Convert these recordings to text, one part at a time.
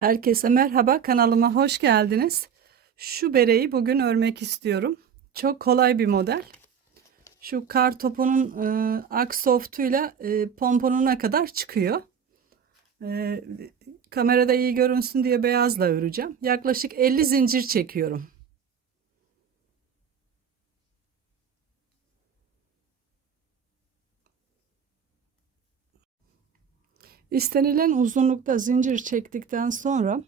Herkese merhaba, kanalıma hoş geldiniz. Şu bereyi bugün örmek istiyorum. Çok kolay bir model. Şu kar topunun aksoftuyla pomponuna kadar çıkıyor. E, Kamerada iyi görünsün diye beyazla öreceğim. Yaklaşık 50 zincir çekiyorum. İstenilen uzunlukta zincir çektikten sonra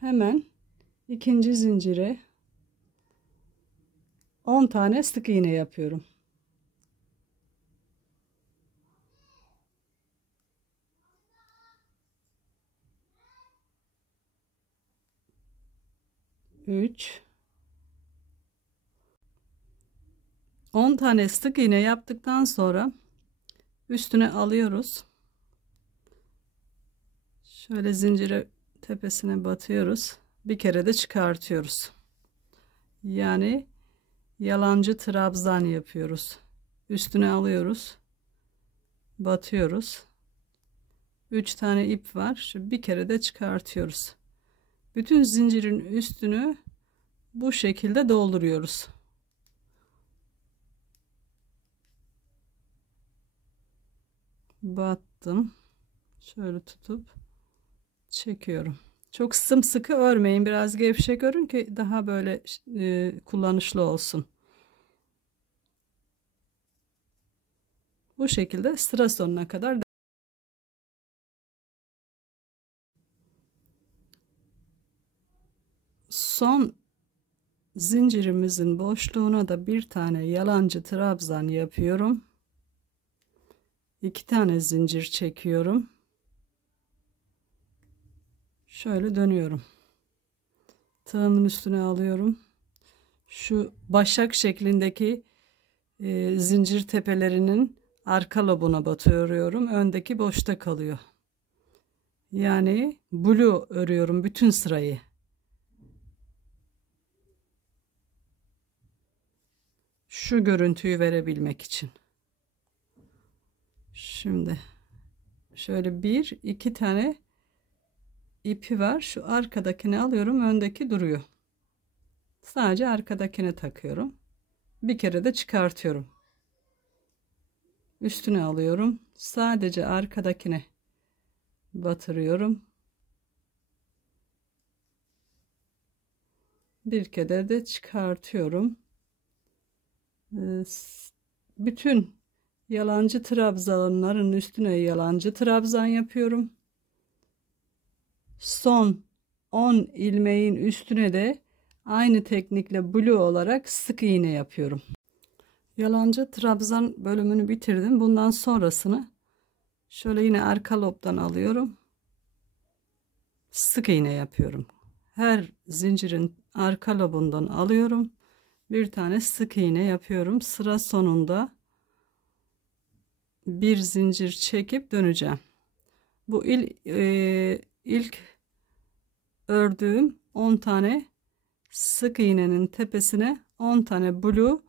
hemen ikinci zincire 10 tane sık iğne yapıyorum. Üç, 10 tane sık iğne yaptıktan sonra üstüne alıyoruz. Şöyle zincire tepesine batıyoruz. Bir kere de çıkartıyoruz. Yani yalancı trabzan yapıyoruz. Üstüne alıyoruz. Batıyoruz. 3 tane ip var. Şu bir kere de çıkartıyoruz. Bütün zincirin üstünü bu şekilde dolduruyoruz. Battım. Şöyle tutup çekiyorum. Çok sımsıkı örmeyin. Biraz gevşek örün ki daha böyle kullanışlı olsun. Bu şekilde sıra sonuna kadar son zincirimizin boşluğuna da bir tane yalancı trabzan yapıyorum. 2 tane zincir çekiyorum. Şöyle dönüyorum. Tığımın üstüne alıyorum. Şu başak şeklindeki zincir tepelerinin arka lobuna batırıyorum. Öndeki boşta kalıyor. Yani blue örüyorum bütün sırayı. Şu görüntüyü verebilmek için. Şimdi şöyle bir iki tane ipi var. Şu arkadakini alıyorum. Öndeki duruyor. Sadece arkadakini takıyorum. Bir kere de çıkartıyorum. Üstüne alıyorum. Sadece arkadakine batırıyorum. Bir kere de çıkartıyorum. Bütün yalancı trabzanların üstüne yalancı trabzan yapıyorum. Son 10 ilmeğin üstüne de aynı teknikle blue olarak sık iğne yapıyorum. Yalancı trabzan bölümünü bitirdim. Bundan sonrasını şöyle yine arka lobdan alıyorum. Sık iğne yapıyorum. Her zincirin arka lobundan alıyorum. Bir tane sık iğne yapıyorum. Sıra sonunda bir zincir çekip döneceğim. Bu ilk ördüğüm 10 tane sık iğnenin tepesine 10 tane blue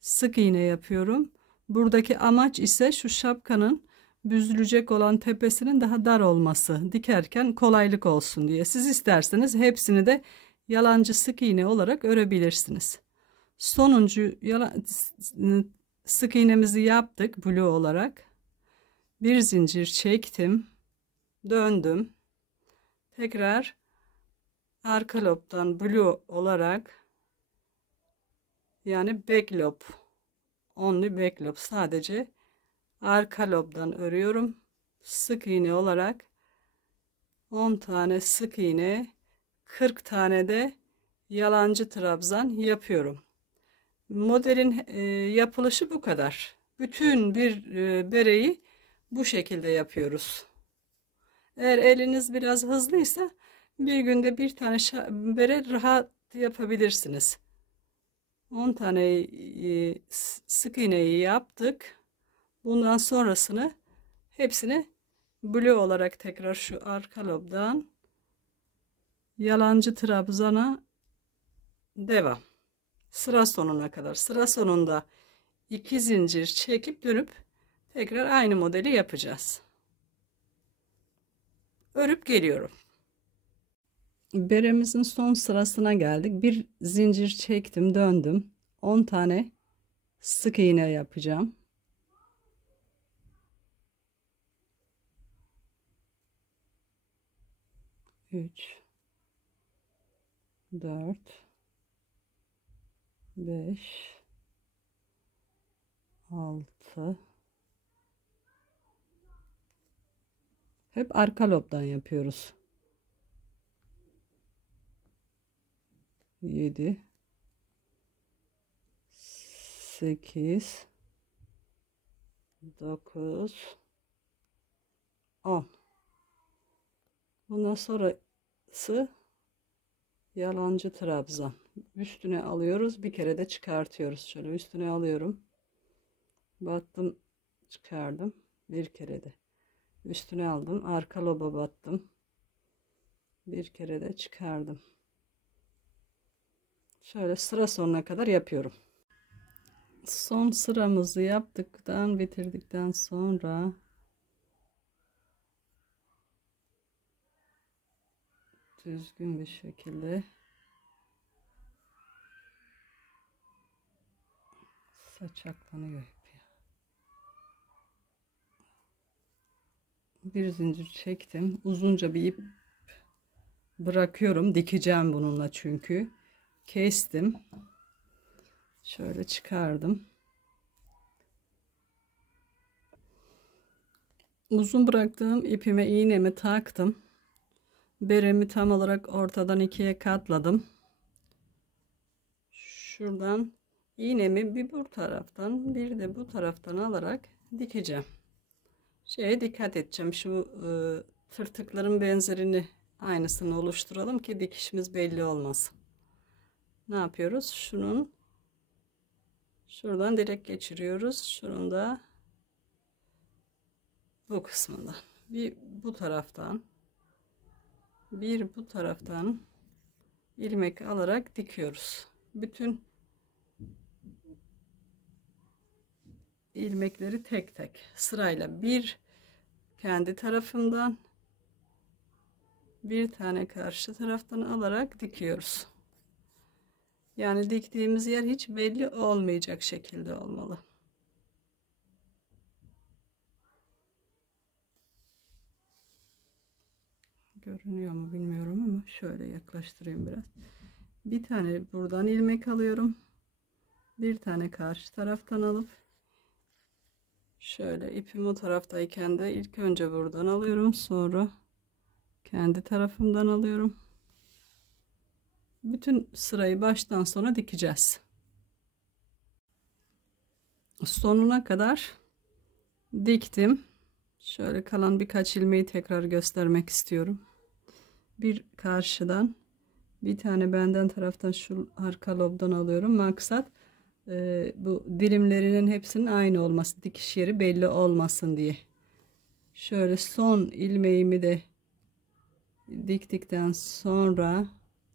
sık iğne yapıyorum. Buradaki amaç ise şu şapkanın büzülecek olan tepesinin daha dar olması, dikerken kolaylık olsun diye. Siz isterseniz hepsini de yalancı sık iğne olarak örebilirsiniz. Sonuncu sık iğnemizi yaptık blue olarak. Bir zincir çektim, döndüm. Tekrar arka lobdan blue olarak, yani back lob, only back lob, sadece arka lobdan örüyorum. Sık iğne olarak 10 tane sık iğne, 40 tane de yalancı trabzan yapıyorum. Modelin yapılışı bu kadar. Bütün bir bereyi bu şekilde yapıyoruz. Eğer eliniz biraz hızlıysa bir günde bir tane bere rahat yapabilirsiniz. 10 tane sık iğneyi yaptık. Bundan sonrasını hepsini blue olarak tekrar şu arka lobdan yalancı trabzana devam. Sıra sonuna kadar. Sıra sonunda 2 zincir çekip dönüp tekrar aynı modeli yapacağız. Örüp geliyorum. Beremizin son sırasına geldik. Bir zincir çektim, döndüm. 10 tane sık iğne yapacağım. Üç, 4, 5, 6. Hep arka lobdan yapıyoruz. 7, 8, 9, 10. Bundan sonrası yalancı trabzan. Üstüne alıyoruz, bir kere de çıkartıyoruz. Şöyle üstüne alıyorum, battım, çıkardım, bir kere de üstüne aldım, arka loba battım, bir kere de çıkardım. Şöyle sıra sonuna kadar yapıyorum. Son sıramızı bitirdikten sonra düzgün bir şekilde saçaklanıyor ip ya. Bir zincir çektim. Uzunca bir ip bırakıyorum. Dikeceğim bununla çünkü. Kestim. Şöyle çıkardım. Uzun bıraktığım ipime iğnemi taktım. Beremi tam olarak ortadan ikiye katladım. Şuradan iğnemi bir bu taraftan bir de bu taraftan alarak dikeceğim. Şeye dikkat edeceğim. Şu tırtıkların benzerini, aynısını oluşturalım ki dikişimiz belli olmasın. Ne yapıyoruz? Şuradan direkt geçiriyoruz. Şunun da bu kısmından. Bir bu taraftan ilmek alarak dikiyoruz. Bütün ilmekleri tek tek sırayla bir kendi tarafından, bir tane karşı taraftan alarak dikiyoruz. Yani diktiğimiz yer hiç belli olmayacak şekilde olmalı. Görünüyor mu bilmiyorum ama şöyle yaklaştırayım biraz. Bir tane buradan ilmek alıyorum. Bir tane karşı taraftan alıp şöyle ipim o taraftayken de ilk önce buradan alıyorum, sonra kendi tarafımdan alıyorum. Bütün sırayı baştan sona dikeceğiz. Sonuna kadar diktim. Şöyle kalan birkaç ilmeği tekrar göstermek istiyorum. Bir karşıdan, bir tane benden taraftan şu arka lobdan alıyorum. Maksat bu dilimlerinin hepsinin aynı olması, dikiş yeri belli olmasın diye. Şöyle son ilmeğimi de diktikten sonra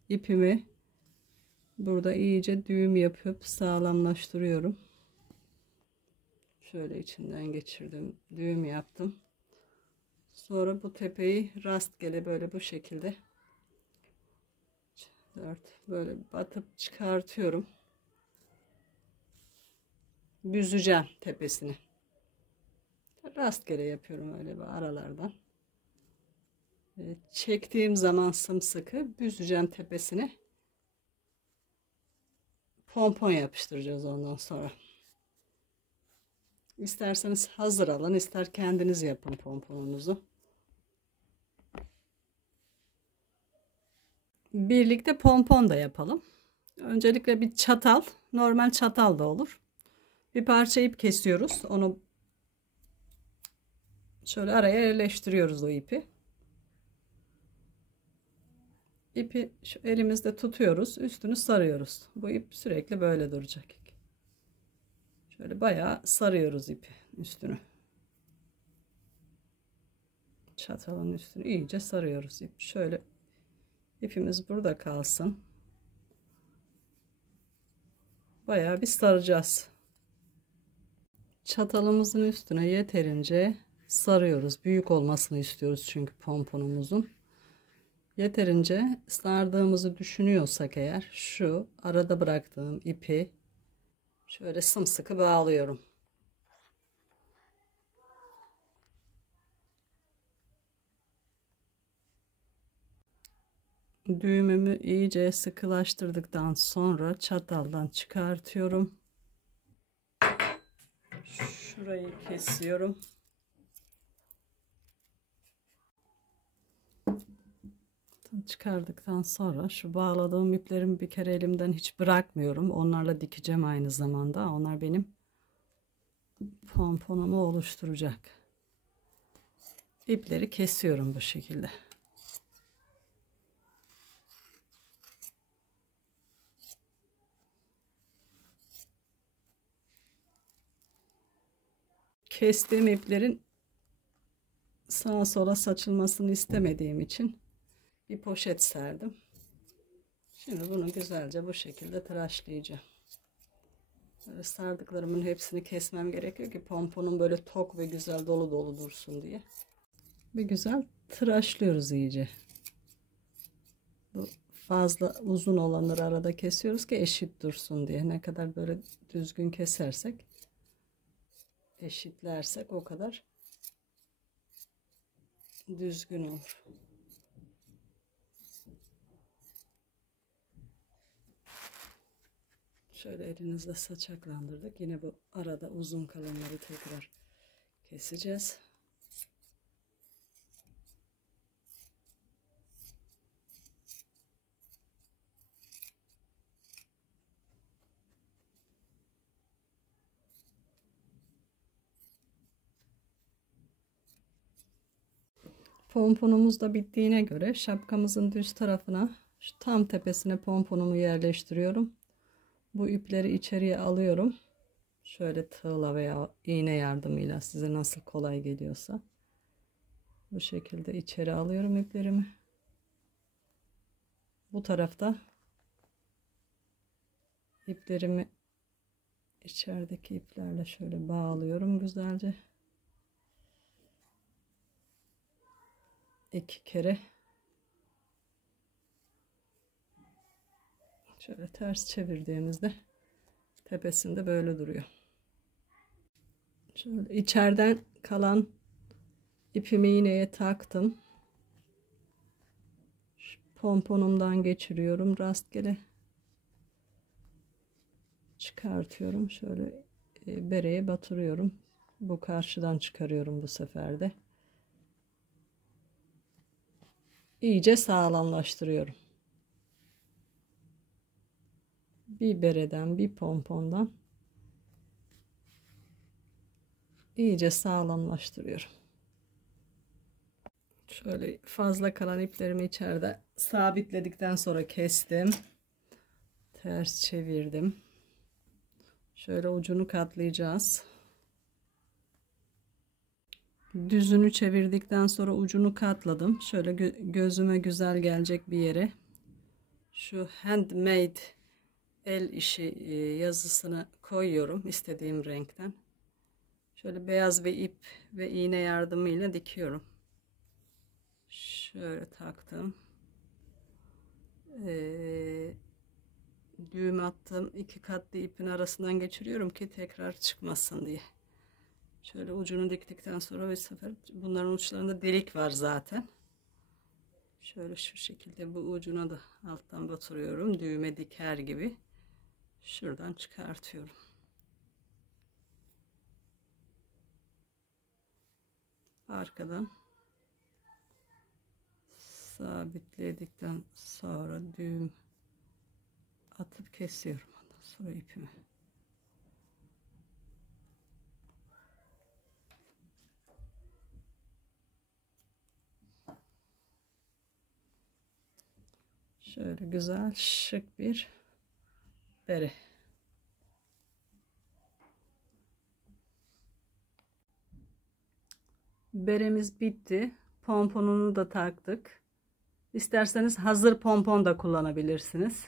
ipimi burada iyice düğüm yapıp sağlamlaştırıyorum. Şöyle içinden geçirdim, düğüm yaptım. Sonra bu tepeyi rastgele böyle bu şekilde böyle batıp çıkartıyorum. Büzeceğim tepesini. Rastgele yapıyorum öyle bir aralardan. Çektiğim zaman sımsıkı büzeceğim tepesini. Pompon yapıştıracağız ondan sonra. İsterseniz hazır alın, ister kendiniz yapın pomponunuzu. Birlikte pompon da yapalım. Öncelikle bir çatal, normal çatal da olur. Bir parça ip kesiyoruz. Onu şöyle araya yerleştiriyoruz o ipi. İpi şu elimizde tutuyoruz, üstünü sarıyoruz. Bu ip sürekli böyle duracak. Şöyle bayağı sarıyoruz ipi üstünü. Çatalın üstünü iyice sarıyoruz ip. Şöyle ipimiz burada kalsın. Bayağı bir saracağız. Çatalımızın üstüne yeterince sarıyoruz. Büyük olmasını istiyoruz çünkü pomponumuzun. Yeterince sardığımızı düşünüyorsak eğer şu arada bıraktığım ipi şöyle sımsıkı bağlıyorum. Düğümümü iyice sıkılaştırdıktan sonra çataldan çıkartıyorum. Şurayı kesiyorum. Çıkardıktan sonra şu bağladığım iplerimi bir kere elimden hiç bırakmıyorum. Onlarla dikeceğim aynı zamanda. Onlar benim pomponumu oluşturacak. İpleri kesiyorum bu şekilde. Kestiğim iplerin sağa sola saçılmasını istemediğim için bir poşet serdim. Şimdi bunu güzelce bu şekilde tıraşlayacağım. Böyle sardıklarımın hepsini kesmem gerekiyor ki pomponum böyle tok ve güzel dolu dolu dursun diye. Bir güzel tıraşlıyoruz iyice. Bu fazla uzun olanları arada kesiyoruz ki eşit dursun diye. Ne kadar böyle düzgün kesersek, eşitlersek o kadar düzgün olur. Şöyle elinizle saçaklandırdık. Yine bu arada uzun kalanları tekrar keseceğiz. Pomponumuz da bittiğine göre şapkamızın düz tarafına, şu tam tepesine pomponumu yerleştiriyorum. Bu ipleri içeriye alıyorum. Şöyle tığla veya iğne yardımıyla size nasıl kolay geliyorsa. Bu şekilde içeri alıyorum iplerimi. Bu tarafta iplerimi içerideki iplerle şöyle bağlıyorum güzelce. 2 kere şöyle ters çevirdiğimizde tepesinde böyle duruyor. Şöyle içeriden kalan ipimi iğneye taktım. Şu pomponumdan geçiriyorum rastgele. Çıkartıyorum. Şöyle bereye batırıyorum. Bu karşıdan çıkarıyorum bu sefer de. İyice sağlamlaştırıyorum. Bir bereden bir pompondan iyice sağlamlaştırıyorum. Şöyle fazla kalan iplerimi içeride sabitledikten sonra kestim. Ters çevirdim. Şöyle ucunu katlayacağız. Düzünü çevirdikten sonra ucunu katladım. Şöyle gözüme güzel gelecek bir yere şu handmade el işi yazısını koyuyorum istediğim renkten. Şöyle beyaz bir ip ve iğne yardımıyla dikiyorum. Şöyle taktım. Düğüm attım. 2 katlı ipin arasından geçiriyorum ki tekrar çıkmasın diye. Şöyle ucunu diktikten sonra bir sefer bunların uçlarında delik var zaten. Şöyle şu şekilde bu ucuna da alttan batırıyorum. Düğme diker gibi. Şuradan çıkartıyorum. Arkadan sabitledikten sonra düğüm atıp kesiyorum. Ondan sonra ipimi. Şöyle güzel şık bir bere. Beremiz bitti. Pomponunu da taktık. İsterseniz hazır pompon da kullanabilirsiniz.